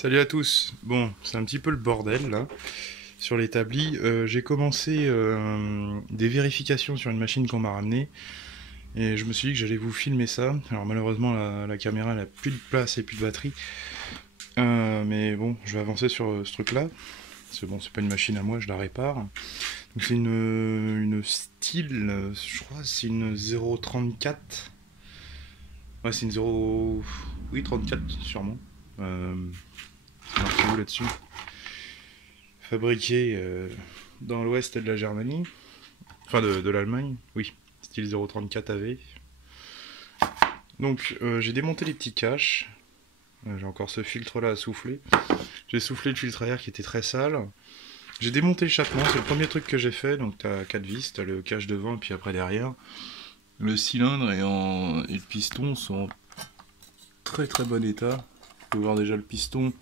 Salut à tous. Bon, c'est un petit peu le bordel là sur l'établi. J'ai commencé des vérifications sur une machine qu'on m'a ramenée et je me suis dit que j'allais vous filmer ça. Alors malheureusement la caméra elle a plus de place et plus de batterie. Mais bon, je vais avancer sur ce truc là. C'est bon, c'est pas une machine à moi, je la répare. Donc c'est une style, je crois c'est une 034. Ouais, c'est une 0... Oui, 34 sûrement. C'est marqué où là-dessus? Fabriqué dans l'ouest de la Germanie. Enfin de l'Allemagne, oui. Style 034 AV. Donc j'ai démonté les petits caches. J'ai encore ce filtre là à souffler. J'ai soufflé le filtre à air qui était très sale. J'ai démonté l'échappement, c'est le premier truc que j'ai fait. Donc t'as 4 vis, t'as le cache devant et puis après derrière. Le cylindre et le piston sont en très très bon état. Vous pouvez voir déjà le piston,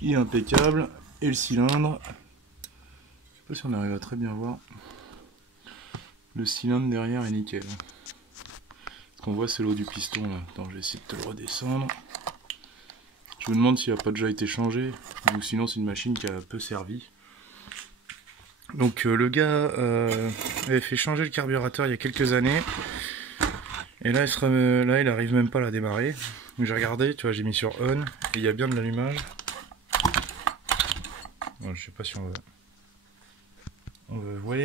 il est impeccable. Et le cylindre, je sais pas si on arrive à très bien voir. Le cylindre derrière est nickel. Ce qu'on voit c'est l'eau du piston là. Attends, je vais essayer de te le redescendre. Je me demande s'il n'a pas déjà été changé, ou sinon c'est une machine qui a peu servi. Donc le gars avait fait changer le carburateur il y a quelques années. Et là il arrive même pas à la démarrer. J'ai regardé, tu vois, j'ai mis sur on, et il y a bien de l'allumage. Bon, je sais pas si on veut voir.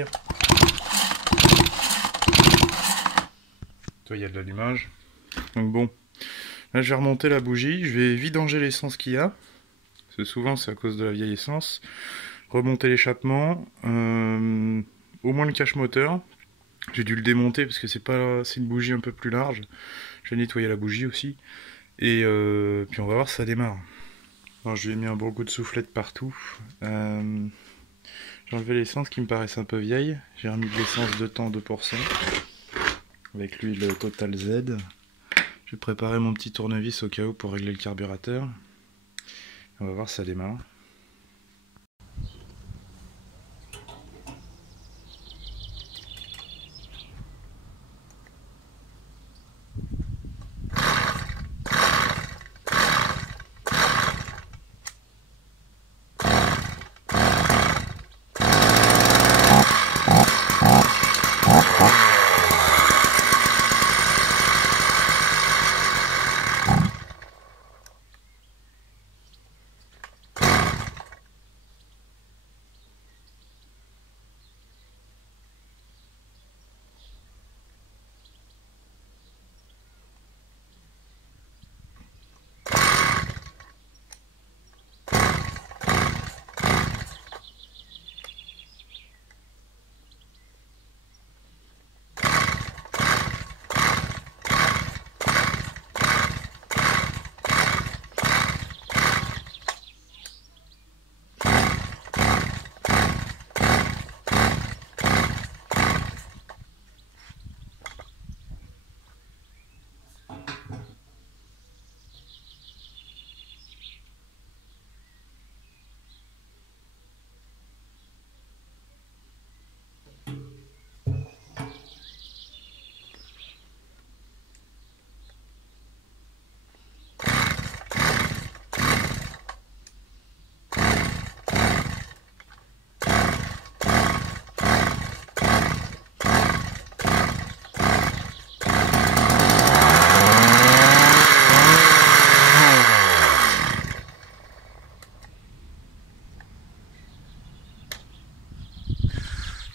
Tu vois, il y a de l'allumage. Donc bon, là je vais remonter la bougie, je vais vidanger l'essence qu'il y a. Parce que souvent c'est à cause de la vieille essence. Remonter l'échappement, au moins le cache moteur. J'ai dû le démonter parce que c'est une bougie un peu plus large. Je vais nettoyer la bougie aussi. Et puis on va voir si ça démarre. Alors, je lui ai mis un bon coup de soufflette partout. J'ai enlevé l'essence qui me paraissait un peu vieille. J'ai remis de l'essence de temps 2%. Avec l'huile Total Z. Je vais préparer mon petit tournevis au cas où pour régler le carburateur. On va voir si ça démarre.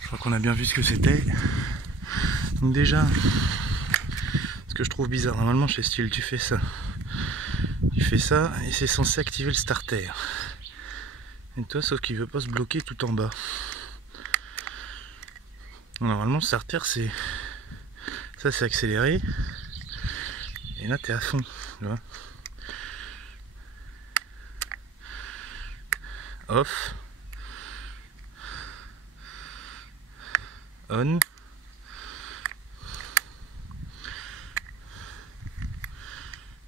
Je crois qu'on a bien vu ce que c'était. Donc déjà, ce que je trouve bizarre, normalement chez Stihl tu fais ça. Tu fais ça et c'est censé activer le starter. Et toi, sauf qu'il veut pas se bloquer tout en bas. Normalement le starter c'est... Ça c'est accéléré. Et là t'es à fond. Tu vois. Off. On.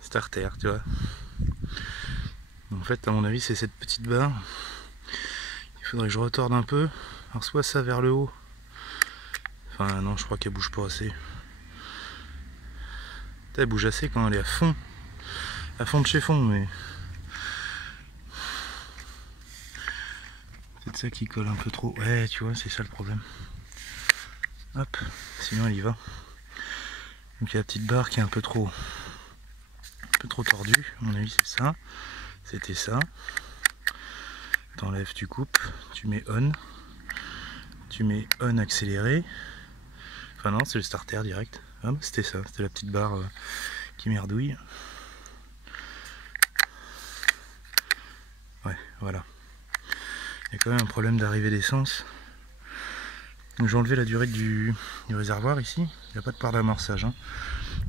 Starter, tu vois. En fait, à mon avis, c'est cette petite barre. Il faudrait que je retorde un peu. Alors, soit ça vers le haut. Enfin, non, je crois qu'elle bouge pas assez. Elle bouge assez quand elle est à fond de chez fond, mais peut-être ça qui colle un peu trop. Ouais, tu vois, c'est ça le problème. Hop, sinon elle y va. Donc il y a la petite barre qui est un peu trop tordue. À mon avis, c'est ça. C'était ça. T'enlèves, tu coupes, tu mets on. Tu mets on accéléré. Enfin non, c'est le starter direct. Ah, c'était ça, c'était la petite barre qui merdouille. Ouais, voilà. Il y a quand même un problème d'arrivée d'essence. Donc j'ai enlevé la durée du réservoir ici. Il n'y a pas de part d'amorçage. Hein.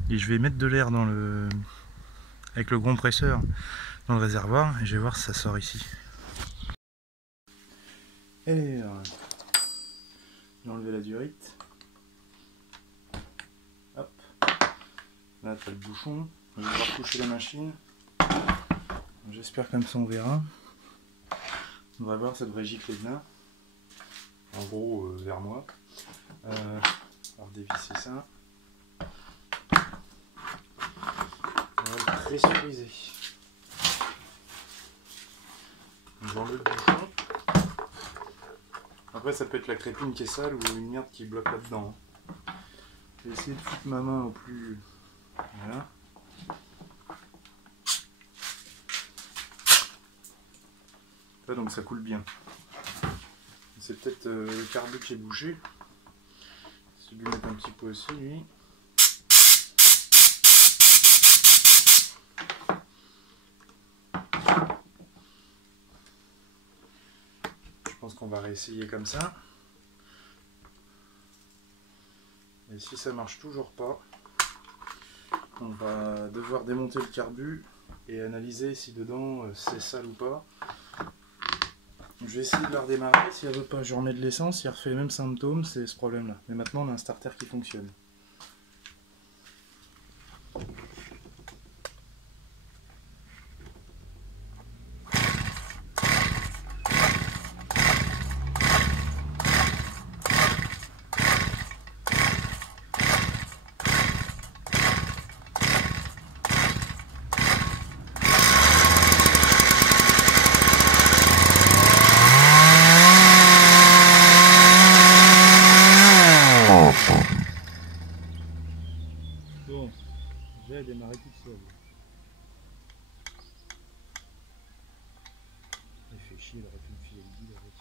Et je vais mettre de l'air dans le avec le compresseur dans le réservoir et je vais voir si ça sort ici. Et j'ai enlevé la durite. Hop. Là tu as le bouchon. Je vais devoir toucher la machine. J'espère comme ça on verra. On va voir, ça devrait gicler de là. En gros vers moi. On va dévisser ça. On va le pressuriser. J'enlève le bouchon. Après ça peut être la crépine qui est sale ou une merde qui bloque là-dedans. Je vais essayer de foutre ma main au plus... Voilà. Là donc ça coule bien. C'est peut-être le carbu qui est bouché. Je vais lui mettre un petit peu aussi lui. Je pense qu'on va réessayer comme ça. Et si ça marche toujours pas, on va devoir démonter le carbu et analyser si dedans c'est sale ou pas. Je vais essayer de la redémarrer. Si elle veut pas, je remets de l'essence. Si elle refait les mêmes symptômes, c'est ce problème là. Mais maintenant on a un starter qui fonctionne. Bon, j'ai démarré toute seule. Elle fait chier, elle aurait pu me filer le guide avec.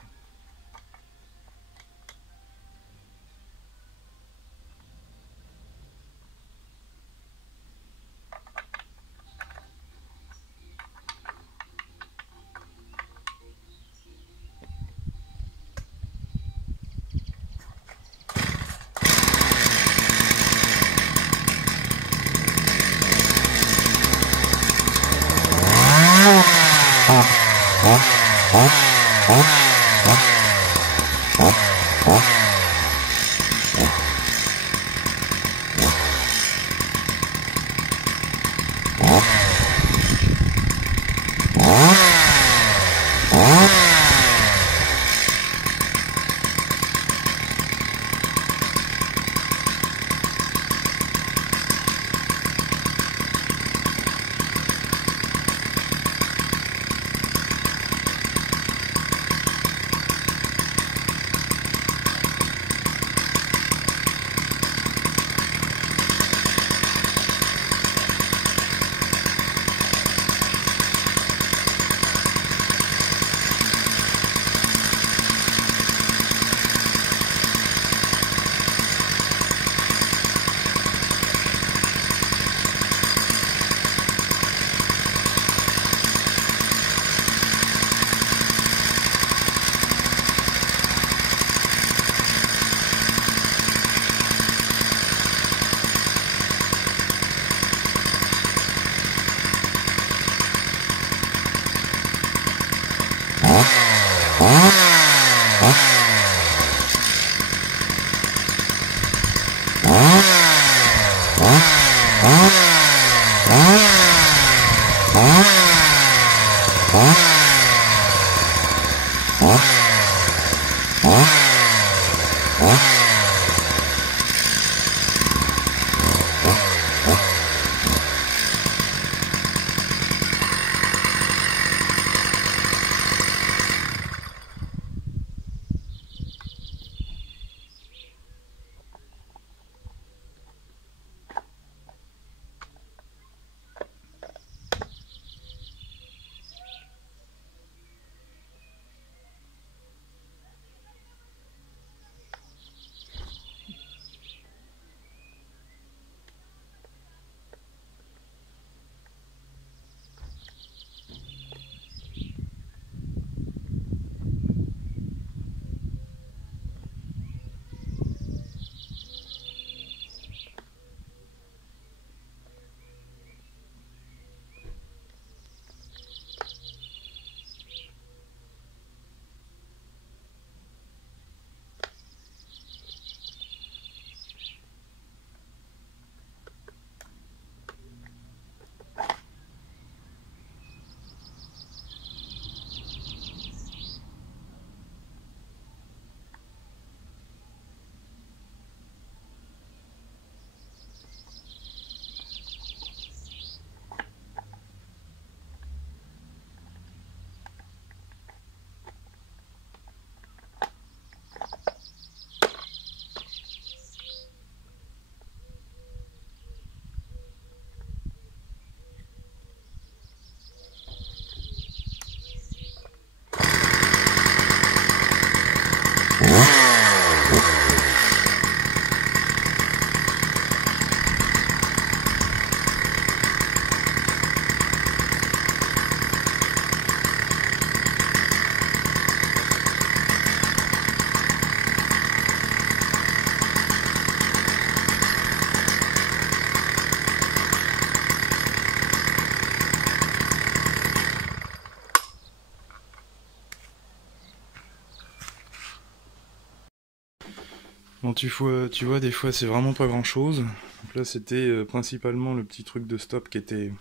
Bon, tu vois, des fois, c'est vraiment pas grand-chose. Donc là, c'était principalement le petit truc de stop qui était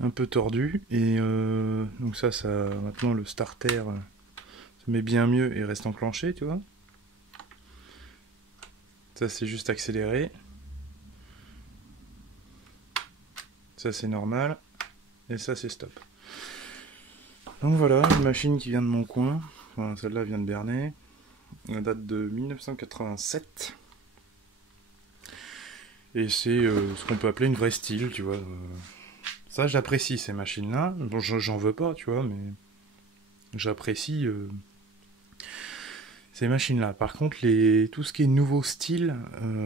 un peu tordu. Et donc ça, maintenant, le starter se met bien mieux et reste enclenché, tu vois. Ça, c'est juste accéléré. Ça, c'est normal. Et ça, c'est stop. Donc voilà, une machine qui vient de mon coin. Enfin, celle-là vient de Bernay. Elle date de 1987. Et c'est ce qu'on peut appeler une vraie style, tu vois. Ça, j'apprécie ces machines-là. Bon, j'en veux pas, tu vois, mais j'apprécie ces machines-là. Par contre, tout ce qui est nouveau style,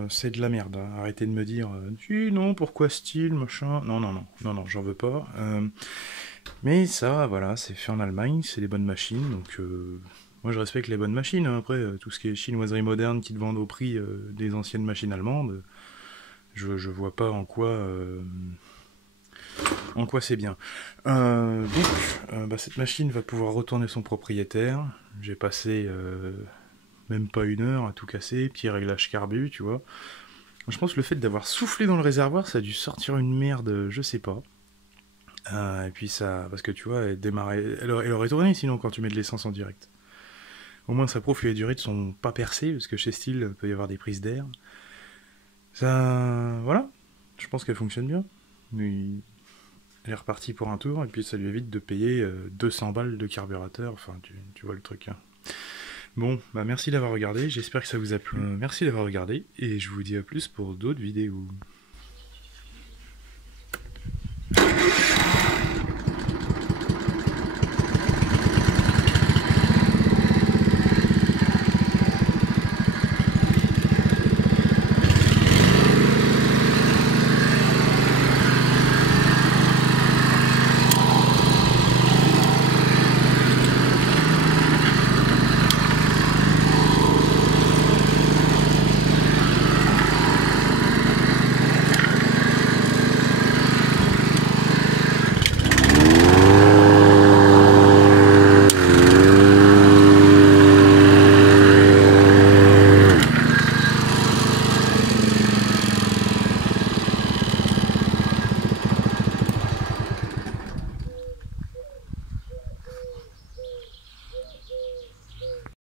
c'est de la merde. Hein. Arrêtez de me dire, si, non, pourquoi style, machin. Non, non, non, non, non, j'en veux pas. Mais ça, voilà, c'est fait en Allemagne, c'est des bonnes machines, donc moi je respecte les bonnes machines. Hein. Après, tout ce qui est chinoiserie moderne qui te vendent au prix des anciennes machines allemandes, je vois pas en quoi c'est bien. Donc, cette machine va pouvoir retourner son propriétaire. J'ai passé même pas 1 heure à tout casser, petit réglage carbu, tu vois. Je pense que le fait d'avoir soufflé dans le réservoir, ça a dû sortir une merde, je sais pas. Et puis ça, parce que tu vois, elle aurait tourné sinon quand tu mets de l'essence en direct. Au moins ça prouve que les durées ne sont pas percées, parce que chez Steel, il peut y avoir des prises d'air. Ça, voilà, je pense qu'elle fonctionne bien. Mais elle est repartie pour un tour, et puis ça lui évite de payer 200 balles de carburateur, enfin tu vois le truc. Hein. Bon, bah merci d'avoir regardé, j'espère que ça vous a plu. Merci d'avoir regardé, et je vous dis à plus pour d'autres vidéos.